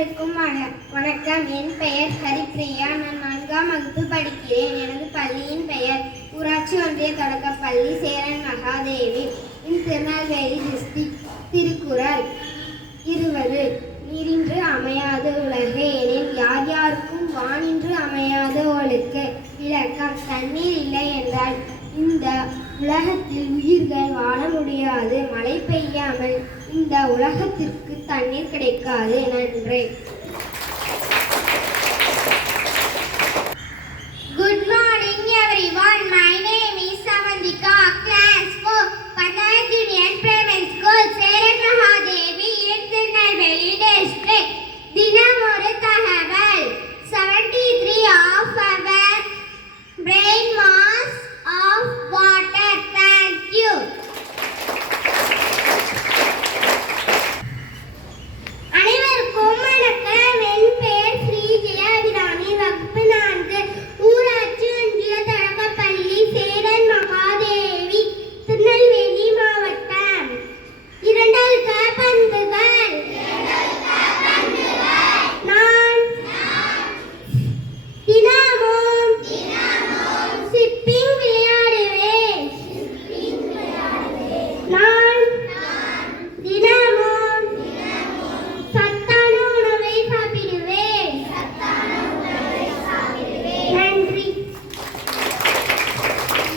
அனைவருக்கும் வணக்கம். என் பெயர் ஹரிப்பிரியா நான் நான்காம் வகுப்பு படிக்கிறேன். எனது பள்ளியின் பெயர் ஊராட்சி ஒன்றிய தொடக்கப்பள்ளி சேரன் மகாதேவி. இன் திருநெல்வேலி டிஸ்ட்ரிக்ட் திருக்குறள் இருவது நீரின்று அமையாத உலகே எனில் யார் யாருக்கும் வானின்று அமையாத ஒழுக்கு. விளக்கம். தண்ணீர் இல்லை இந்த உலகத்தில் உயிர்கள் வாழ முடியாது. மழை பெய்யாமல் இந்த உலகத்திற்கு தண்ணீர் கிடைக்காது. நன்றி.